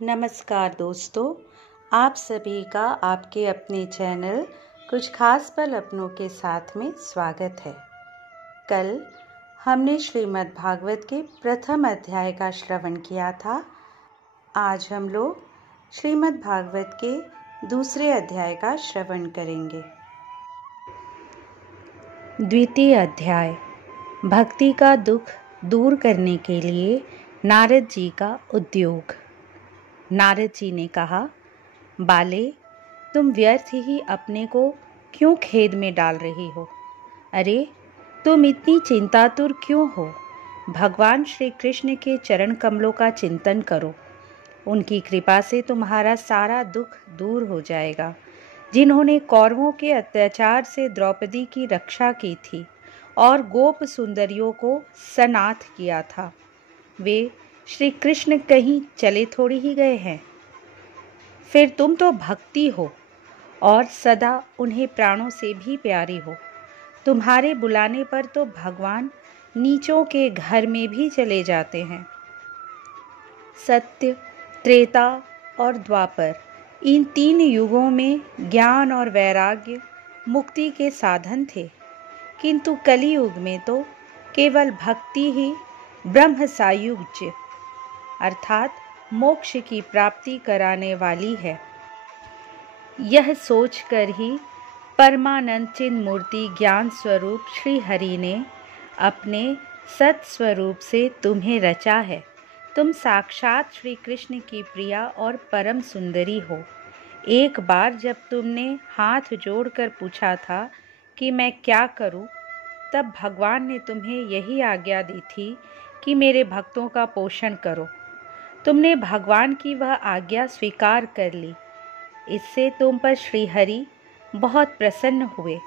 नमस्कार दोस्तों, आप सभी का आपके अपने चैनल कुछ खास पल अपनों के साथ में स्वागत है। कल हमने श्रीमद् भागवत के प्रथम अध्याय का श्रवण किया था। आज हम लोग श्रीमद् भागवत के दूसरे अध्याय का श्रवण करेंगे। द्वितीय अध्याय, भक्ति का दुख दूर करने के लिए नारद जी का उद्योग। नारद जी ने कहा, बाले, तुम व्यर्थ ही अपने को क्यों खेद में डाल रही हो? अरे, तुम इतनी चिंतातुर क्यों हो? भगवान श्री कृष्ण के चरण कमलों का चिंतन करो। उनकी कृपा से तुम्हारा सारा दुख दूर हो जाएगा। जिन्होंने कौरवों के अत्याचार से द्रौपदी की रक्षा की थी और गोप सुंदरियों को सनाथ किया था, वे श्री कृष्ण कहीं चले थोड़ी ही गए हैं। फिर तुम तो भक्ति हो और सदा उन्हें प्राणों से भी प्यारी हो। तुम्हारे बुलाने पर तो भगवान नीचों के घर में भी चले जाते हैं। सत्य, त्रेता और द्वापर, इन 3 युगों में ज्ञान और वैराग्य मुक्ति के साधन थे, किंतु कलियुग में तो केवल भक्ति ही ब्रह्म सायुज्य अर्थात मोक्ष की प्राप्ति कराने वाली है। यह सोचकर ही परमानंद चिन्ह मूर्ति ज्ञान स्वरूप श्री हरि ने अपने सत स्वरूप से तुम्हें रचा है। तुम साक्षात श्री कृष्ण की प्रिया और परम सुंदरी हो। एक बार जब तुमने हाथ जोड़कर पूछा था कि मैं क्या करूं, तब भगवान ने तुम्हें यही आज्ञा दी थी कि मेरे भक्तों का पोषण करो। तुमने भगवान की वह आज्ञा स्वीकार कर ली। इससे तुम पर श्री हरि बहुत प्रसन्न हुए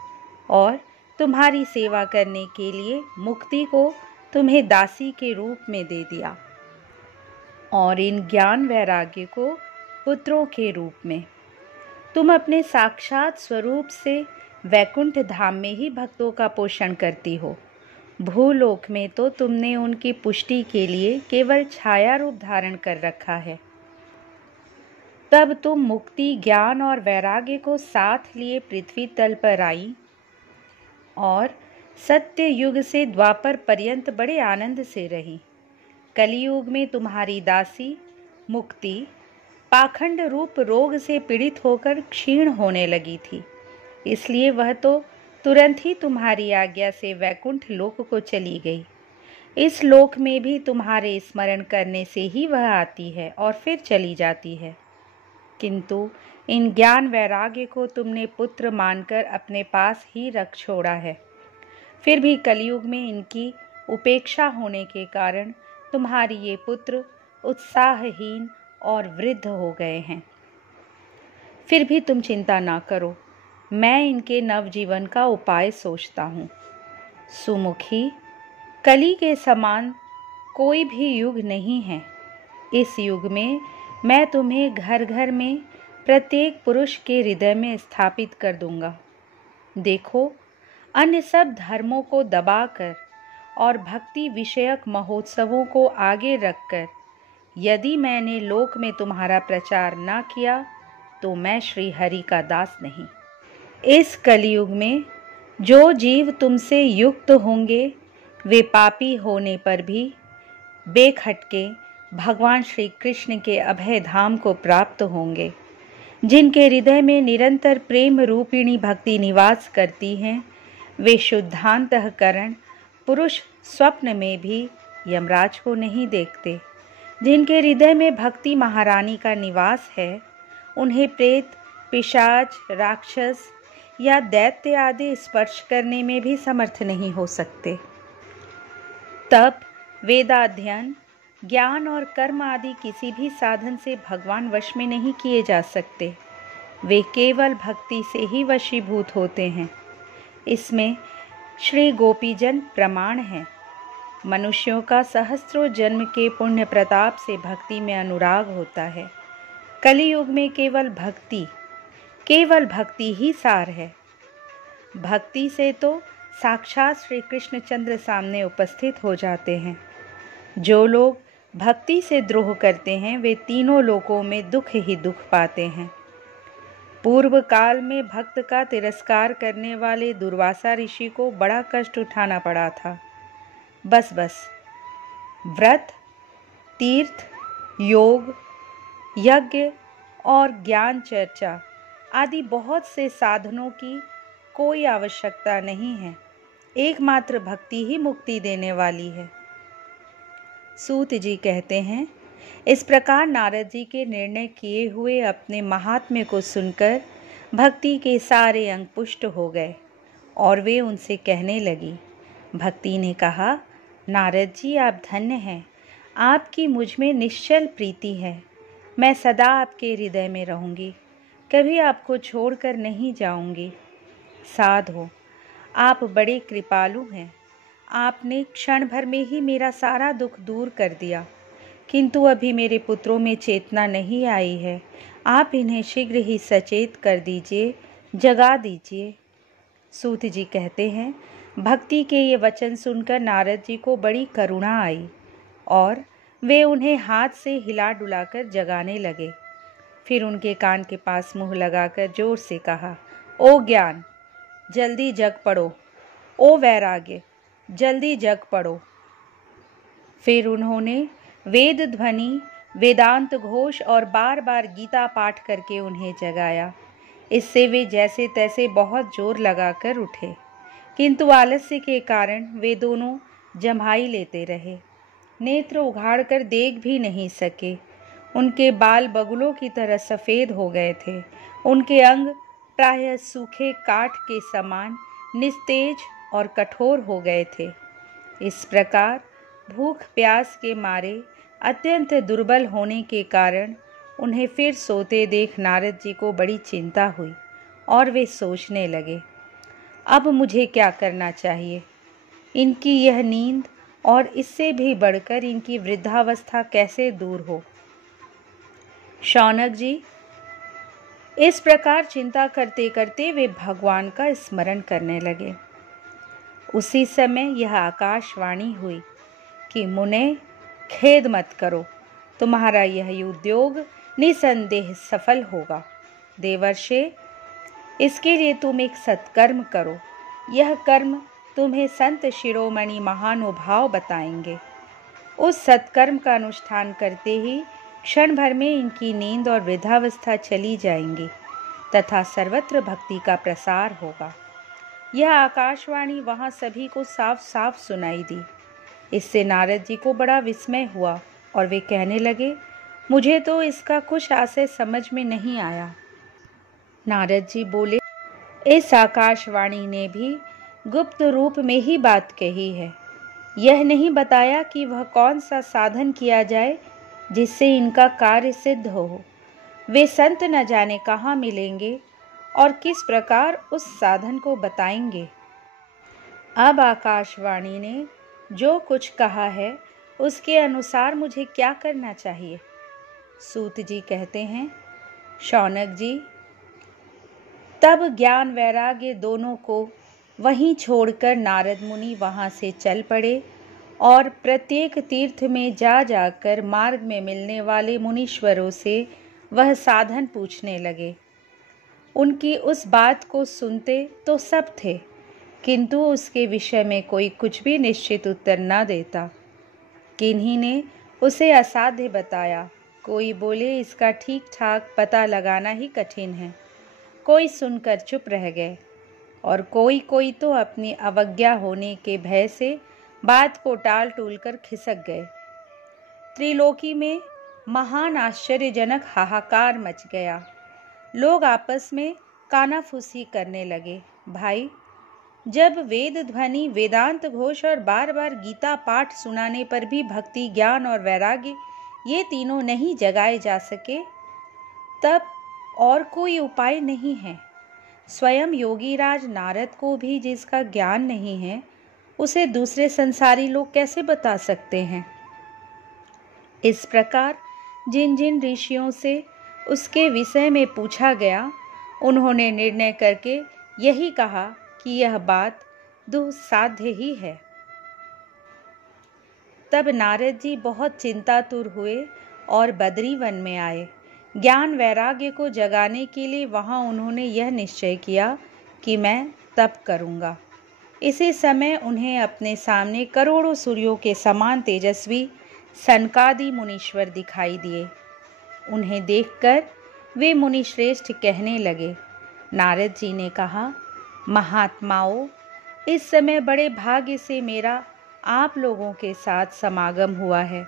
और तुम्हारी सेवा करने के लिए मुक्ति को तुम्हें दासी के रूप में दे दिया और इन ज्ञान वैराग्य को पुत्रों के रूप में। तुम अपने साक्षात स्वरूप से वैकुंठ धाम में ही भक्तों का पोषण करती हो। भूलोक में तो तुमने उनकी पुष्टि के लिए केवल छाया रूप धारण कर रखा है। तब तुम मुक्ति, ज्ञान और वैराग्य को साथ लिए पृथ्वी तल पर आई और सत्य युग से द्वापर पर्यंत बड़े आनंद से रही। कलियुग में तुम्हारी दासी मुक्ति पाखंड रूप रोग से पीड़ित होकर क्षीण होने लगी थी, इसलिए वह तो तुरंत ही तुम्हारी आज्ञा से वैकुंठ लोक को चली गई। इस लोक में भी तुम्हारे स्मरण करने से ही वह आती है और फिर चली जाती है, किंतु इन ज्ञान वैराग्य को तुमने पुत्र मानकर अपने पास ही रख छोड़ा है। फिर भी कलियुग में इनकी उपेक्षा होने के कारण तुम्हारी ये पुत्र उत्साहहीन और वृद्ध हो गए हैं। फिर भी तुम चिंता ना करो, मैं इनके नवजीवन का उपाय सोचता हूँ। सुमुखी, कली के समान कोई भी युग नहीं है। इस युग में मैं तुम्हें घर घर में प्रत्येक पुरुष के हृदय में स्थापित कर दूंगा। देखो, अन्य सब धर्मों को दबाकर और भक्ति विषयक महोत्सवों को आगे रखकर यदि मैंने लोक में तुम्हारा प्रचार न किया तो मैं श्री हरि का दास नहीं। इस कलियुग में जो जीव तुमसे युक्त होंगे वे पापी होने पर भी बेखटके भगवान श्री कृष्ण के अभय धाम को प्राप्त होंगे। जिनके हृदय में निरंतर प्रेम रूपिणी भक्ति निवास करती हैं, वे शुद्धांतःकरण पुरुष स्वप्न में भी यमराज को नहीं देखते। जिनके हृदय में भक्ति महारानी का निवास है, उन्हें प्रेत, पिशाच, राक्षस या दैत्य आदि स्पर्श करने में भी समर्थ नहीं हो सकते। तप, वेदाध्ययन, ज्ञान और कर्म आदि किसी भी साधन से भगवान वश में नहीं किए जा सकते। वे केवल भक्ति से ही वशीभूत होते हैं। इसमें श्री गोपीजन प्रमाण हैं। मनुष्यों का सहस्त्रों जन्म के पुण्य प्रताप से भक्ति में अनुराग होता है। कलियुग में केवल भक्ति ही सार है। भक्ति से तो साक्षात श्री कृष्णचंद्र सामने उपस्थित हो जाते हैं। जो लोग भक्ति से द्रोह करते हैं वे तीनों लोकों में दुख ही दुख पाते हैं। पूर्व काल में भक्त का तिरस्कार करने वाले दुर्वासा ऋषि को बड़ा कष्ट उठाना पड़ा था। बस व्रत, तीर्थ, योग, यज्ञ और ज्ञान चर्चा आदि बहुत से साधनों की कोई आवश्यकता नहीं है। एकमात्र भक्ति ही मुक्ति देने वाली है। सूत जी कहते हैं, इस प्रकार नारद जी के निर्णय किए हुए अपने महात्म्य को सुनकर भक्ति के सारे अंग पुष्ट हो गए और वे उनसे कहने लगी। भक्ति ने कहा, नारद जी आप धन्य हैं, आपकी मुझ में निश्चल प्रीति है। मैं सदा आपके हृदय में रहूंगी, कभी आपको छोड़कर नहीं जाऊंगी। साधो, आप बड़े कृपालु हैं। आपने क्षण भर में ही मेरा सारा दुख दूर कर दिया, किंतु अभी मेरे पुत्रों में चेतना नहीं आई है। आप इन्हें शीघ्र ही सचेत कर दीजिए, जगा दीजिए। सूत जी कहते हैं, भक्ति के ये वचन सुनकर नारद जी को बड़ी करुणा आई और वे उन्हें हाथ से हिला डुलाकर जगाने लगे। फिर उनके कान के पास मुंह लगाकर जोर से कहा, ओ ज्ञान, जल्दी जग पड़ो। ओ वैराग्य, जल्दी जग पड़ो। फिर उन्होंने वेद ध्वनि, वेदांत घोष और बार बार गीता पाठ करके उन्हें जगाया। इससे वे जैसे तैसे बहुत जोर लगाकर उठे, किंतु आलस्य के कारण वे दोनों जम्हाई लेते रहे। नेत्र उघाड़कर देख भी नहीं सके। उनके बाल बगुलों की तरह सफ़ेद हो गए थे। उनके अंग प्रायः सूखे काठ के समान निस्तेज और कठोर हो गए थे। इस प्रकार भूख प्यास के मारे अत्यंत दुर्बल होने के कारण उन्हें फिर सोते देख नारद जी को बड़ी चिंता हुई और वे सोचने लगे, अब मुझे क्या करना चाहिए। इनकी यह नींद और इससे भी बढ़कर इनकी वृद्धावस्था कैसे दूर हो। शौनक जी, इस प्रकार चिंता करते करते वे भगवान का स्मरण करने लगे। उसी समय यह आकाशवाणी हुई कि मुने, खेद मत करो, तुम्हारा यह उद्योग निसंदेह सफल होगा। देवर्षे, इसके लिए तुम एक सत्कर्म करो। यह कर्म तुम्हें संत शिरोमणि महानुभाव बताएंगे। उस सत्कर्म का अनुष्ठान करते ही क्षण भर में इनकी नींद और वृद्धावस्था चली जाएंगी तथा सर्वत्र भक्ति का प्रसार होगा। यह आकाशवाणी वहाँ सभी को साफ साफ सुनाई दी। इससे नारद जी को बड़ा विस्मय हुआ और वे कहने लगे, मुझे तो इसका कुछ आशय समझ में नहीं आया। नारद जी बोले, इस आकाशवाणी ने भी गुप्त रूप में ही बात कही है। यह नहीं बताया कि वह कौन सा साधन किया जाए जिससे इनका कार्य सिद्ध हो। वे संत न जाने कहाँ मिलेंगे और किस प्रकार उस साधन को बताएंगे। अब आकाशवाणी ने जो कुछ कहा है उसके अनुसार मुझे क्या करना चाहिए। सूत जी कहते हैं, शौनक जी, तब ज्ञान वैराग्य दोनों को वहीं छोड़कर नारद मुनि वहाँ से चल पड़े और प्रत्येक तीर्थ में जा जाकर मार्ग में मिलने वाले मुनीश्वरों से वह साधन पूछने लगे। उनकी उस बात को सुनते तो सब थे, किंतु उसके विषय में कोई कुछ भी निश्चित उत्तर न देता। किन्हीं ने उसे असाध्य बताया, कोई बोले इसका ठीक ठाक पता लगाना ही कठिन है। कोई सुनकर चुप रह गए और कोई तो अपनी अवज्ञा होने के भय से बात को टाल टूल कर खिसक गए। त्रिलोकी में महान आश्चर्यजनक हाहाकार मच गया। लोग आपस में कानाफूसी करने लगे। भाई, जब वेद ध्वनि, वेदांत घोष और बार बार गीता पाठ सुनाने पर भी भक्ति, ज्ञान और वैराग्य ये तीनों नहीं जगाए जा सके, तब और कोई उपाय नहीं है। स्वयं योगीराज नारद को भी जिसका ज्ञान नहीं है, उसे दूसरे संसारी लोग कैसे बता सकते हैं। इस प्रकार जिन जिन ऋषियों से उसके विषय में पूछा गया, उन्होंने निर्णय करके यही कहा कि यह बात दुस्साध्य ही है। तब नारद जी बहुत चिंतातुर हुए और बद्री वन में आए। ज्ञान वैराग्य को जगाने के लिए वहाँ उन्होंने यह निश्चय किया कि मैं तप करूँगा। इसी समय उन्हें अपने सामने करोड़ों सूर्यों के समान तेजस्वी सनकादि मुनीश्वर दिखाई दिए। उन्हें देखकर वे मुनिश्रेष्ठ कहने लगे। नारद जी ने कहा, महात्माओं, इस समय बड़े भाग्य से मेरा आप लोगों के साथ समागम हुआ है।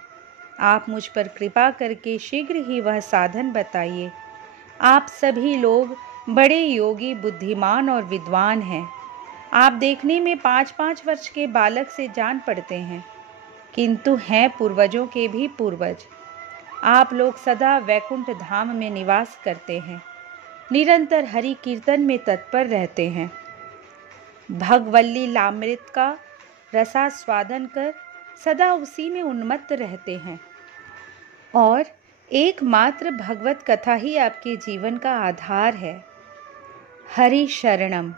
आप मुझ पर कृपा करके शीघ्र ही वह साधन बताइए। आप सभी लोग बड़े योगी, बुद्धिमान और विद्वान हैं। आप देखने में 5-5 वर्ष के बालक से जान पड़ते हैं, किंतु हैं पूर्वजों के भी पूर्वज। आप लोग सदा वैकुंठ धाम में निवास करते हैं, निरंतर हरि कीर्तन में तत्पर रहते हैं, भगवल्ली लामृत का रसास्वादन कर सदा उसी में उन्मत्त रहते हैं और एकमात्र भगवत कथा ही आपके जीवन का आधार है। हरि शरणम,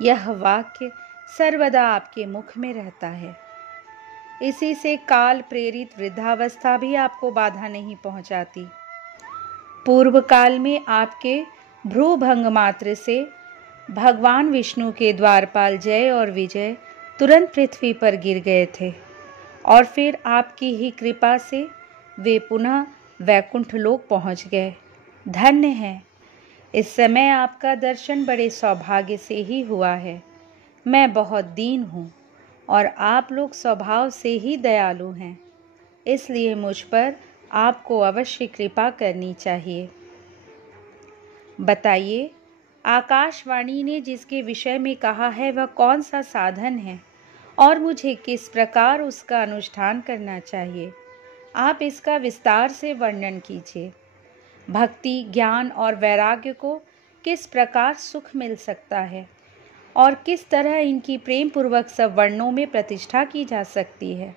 यह वाक्य सर्वदा आपके मुख में रहता है। इसी से काल प्रेरित वृद्धावस्था भी आपको बाधा नहीं पहुंचाती। पूर्व काल में आपके भ्रूभंग मात्र से भगवान विष्णु के द्वारपाल जय और विजय तुरंत पृथ्वी पर गिर गए थे और फिर आपकी ही कृपा से वे पुनः वैकुंठ लोक पहुंच गए। धन्य है, इस समय आपका दर्शन बड़े सौभाग्य से ही हुआ है। मैं बहुत दीन हूँ और आप लोग स्वभाव से ही दयालु हैं, इसलिए मुझ पर आपको अवश्य कृपा करनी चाहिए। बताइए, आकाशवाणी ने जिसके विषय में कहा है वह कौन सा साधन है और मुझे किस प्रकार उसका अनुष्ठान करना चाहिए? आप इसका विस्तार से वर्णन कीजिए। भक्ति, ज्ञान और वैराग्य को किस प्रकार सुख मिल सकता है और किस तरह इनकी प्रेम पूर्वक सब वर्णों में प्रतिष्ठा की जा सकती है?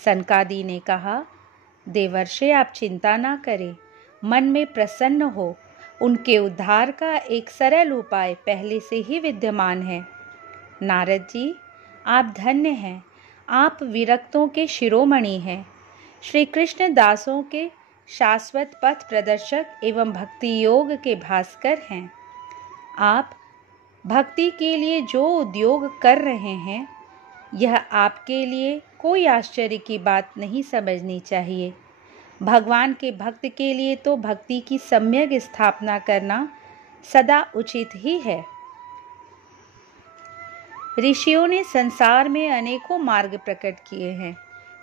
सनकादि ने कहा, देवर्षि, आप चिंता ना करें, मन में प्रसन्न हो। उनके उद्धार का एक सरल उपाय पहले से ही विद्यमान है। नारद जी, आप धन्य हैं। आप विरक्तों के शिरोमणि हैं, श्री कृष्ण दासों के शाश्वत पथ प्रदर्शक एवं भक्ति योग के भास्कर हैं। आप भक्ति के लिए जो उद्योग कर रहे हैं, यह आपके लिए कोई आश्चर्य की बात नहीं समझनी चाहिए। भगवान के भक्त के लिए तो भक्ति की सम्यक स्थापना करना सदा उचित ही है। ऋषियों ने संसार में अनेकों मार्ग प्रकट किए हैं,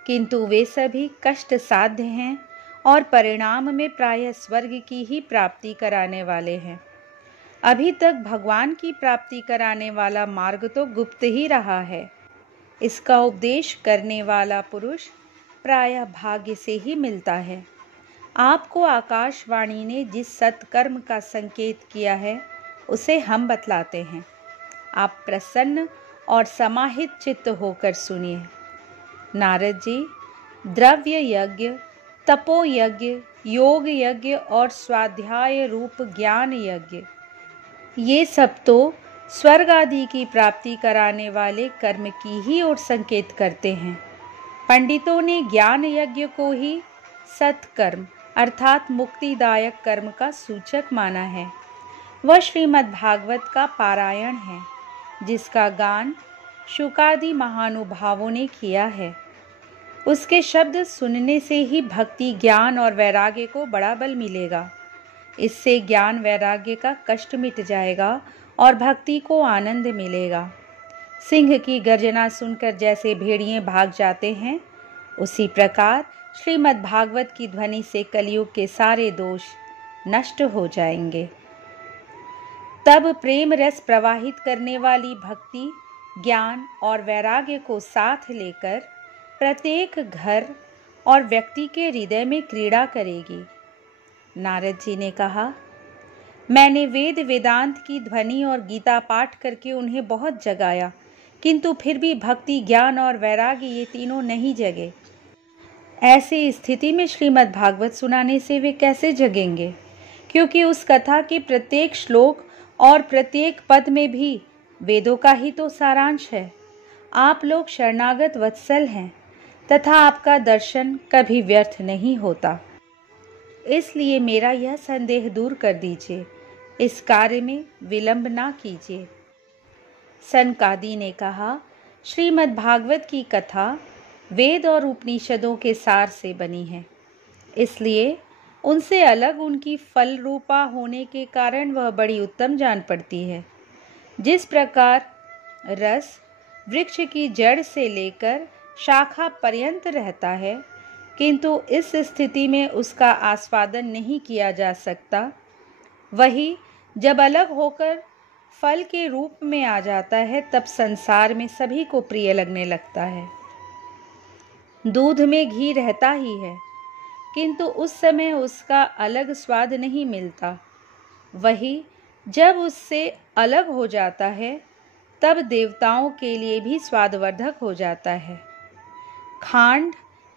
किंतु वे सभी कष्ट साध्य हैं और परिणाम में प्रायः स्वर्ग की ही प्राप्ति कराने वाले हैं। अभी तक भगवान की प्राप्ति कराने वाला मार्ग तो गुप्त ही रहा है। इसका उपदेश करने वाला पुरुष प्रायः भाग्य से ही मिलता है। आपको आकाशवाणी ने जिस सत्कर्म का संकेत किया है उसे हम बतलाते हैं। आप प्रसन्न और समाहित चित्त होकर सुनिए। नारद जी, द्रव्य यज्ञ, तपो यज्ञ, योग यज्ञ और स्वाध्याय रूप ज्ञान यज्ञ, ये सब तो स्वर्ग आदि की प्राप्ति कराने वाले कर्म की ही ओर संकेत करते हैं। पंडितों ने ज्ञान यज्ञ को ही सत्कर्म अर्थात मुक्तिदायक कर्म का सूचक माना है। वह श्रीमद् भागवत का पारायण है, जिसका गान शुकादि महानुभावों ने किया है। उसके शब्द सुनने से ही भक्ति, ज्ञान और वैराग्य को बड़ा बल मिलेगा। इससे ज्ञान वैराग्य का कष्ट मिट जाएगा और भक्ति को आनंद मिलेगा। सिंह की गर्जना सुनकर जैसे भेड़िए भाग जाते हैं, उसी प्रकार श्रीमद् भागवत की ध्वनि से कलयुग के सारे दोष नष्ट हो जाएंगे। तब प्रेम रस प्रवाहित करने वाली भक्ति, ज्ञान और वैराग्य को साथ लेकर प्रत्येक घर और व्यक्ति के हृदय में क्रीड़ा करेगी। नारद जी ने कहा, मैंने वेद वेदांत की ध्वनि और गीता पाठ करके उन्हें बहुत जगाया, किंतु फिर भी भक्ति, ज्ञान और वैराग्य ये तीनों नहीं जगे। ऐसी स्थिति में श्रीमद् भागवत सुनाने से वे कैसे जगेंगे? क्योंकि उस कथा के प्रत्येक श्लोक और प्रत्येक पद में भी वेदों का ही तो सारांश है। आप लोग शरणागत वत्सल हैं, तथा आपका दर्शन कभी व्यर्थ नहीं होता। इसलिए मेरा यह संदेह दूर कर दीजिए, इस कार्य में विलंब ना कीजिए। सनकादि ने कहा, श्रीमद् भागवत की कथा वेद और उपनिषदों के सार से बनी है, इसलिए उनसे अलग उनकी फल रूपा होने के कारण वह बड़ी उत्तम जान पड़ती है। जिस प्रकार रस वृक्ष की जड़ से लेकर शाखा पर्यंत रहता है, किंतु इस स्थिति में उसका आस्वादन नहीं किया जा सकता, वही जब अलग होकर फल के रूप में आ जाता है तब संसार में सभी को प्रिय लगने लगता है। दूध में घी रहता ही है, किंतु उस समय उसका अलग स्वाद नहीं मिलता, वही जब उससे अलग हो जाता है तब देवताओं के लिए भी स्वादवर्धक हो जाता है। खांड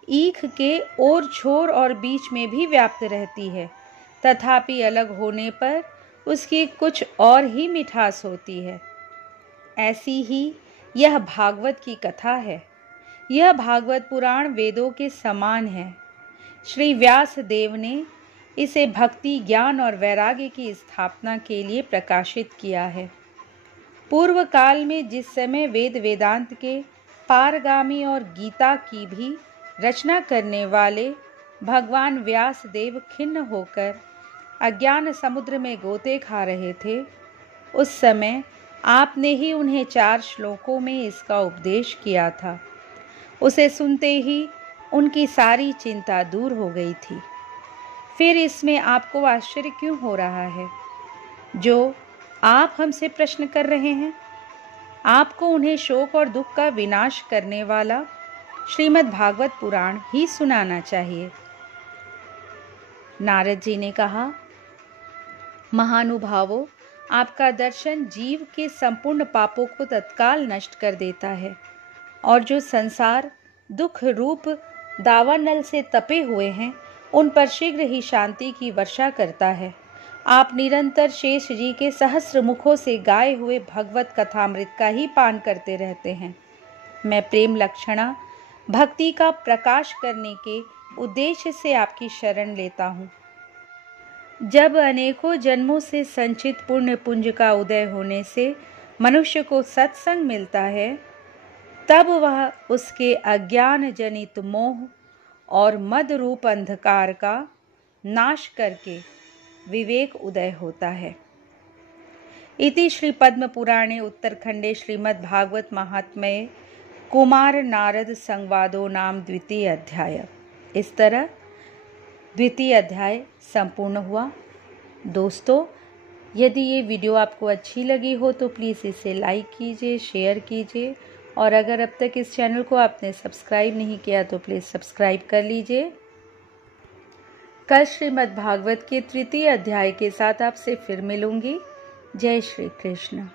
ईख के ओर छोर और बीच में भी व्याप्त रहती है, तथापि अलग होने पर उसकी कुछ और ही मिठास होती है। ऐसी ही यह भागवत की कथा है। यह भागवत पुराण वेदों के समान है। श्री व्यास देव ने इसे भक्ति, ज्ञान और वैराग्य की स्थापना के लिए प्रकाशित किया है। पूर्व काल में जिस समय वेद वेदांत के पारगामी और गीता की भी रचना करने वाले भगवान व्यास देव खिन्न होकर अज्ञान समुद्र में गोते खा रहे थे, उस समय आपने ही उन्हें 4 श्लोकों में इसका उपदेश किया था। उसे सुनते ही उनकी सारी चिंता दूर हो गई थी। फिर इसमें आपको आश्चर्य क्यों हो रहा है जो आप हमसे प्रश्न कर रहे हैं? आपको उन्हें शोक और दुख का विनाश करने वाला श्रीमद् भागवत पुराण ही सुनाना चाहिए। नारद जी ने कहा, महानुभावों, आपका दर्शन जीव के संपूर्ण पापों को तत्काल नष्ट कर देता है और जो संसार दुख रूप दावानल से तपे हुए हैं, उन पर शीघ्र ही शांति की वर्षा करता है। आप निरंतर शेष जी के सहस्र मुखों से गाए हुए भगवत कथामृत का ही पान करते रहते हैं। मैं प्रेम लक्षणा भक्ति का प्रकाश करने के उद्देश्य से आपकी शरण लेता हूँ। जब अनेकों जन्मों से संचित पुण्य पुंज का उदय होने से मनुष्य को सत्संग मिलता है, तब वह उसके अज्ञान जनित मोह और मद रूप अंधकार का नाश करके विवेक उदय होता है। इति श्री पद्म पुराणे उत्तरखंडे श्रीमद् भागवत महात्म्ये कुमार नारद संवादो नाम द्वितीय अध्याय। इस तरह द्वितीय अध्याय संपूर्ण हुआ। दोस्तों, यदि ये वीडियो आपको अच्छी लगी हो तो प्लीज़ इसे लाइक कीजिए, शेयर कीजिए, और अगर अब तक इस चैनल को आपने सब्सक्राइब नहीं किया तो प्लीज़ सब्सक्राइब कर लीजिए। कल श्रीमद् भागवत के तृतीय अध्याय के साथ आपसे फिर मिलूंगी। जय श्री कृष्ण।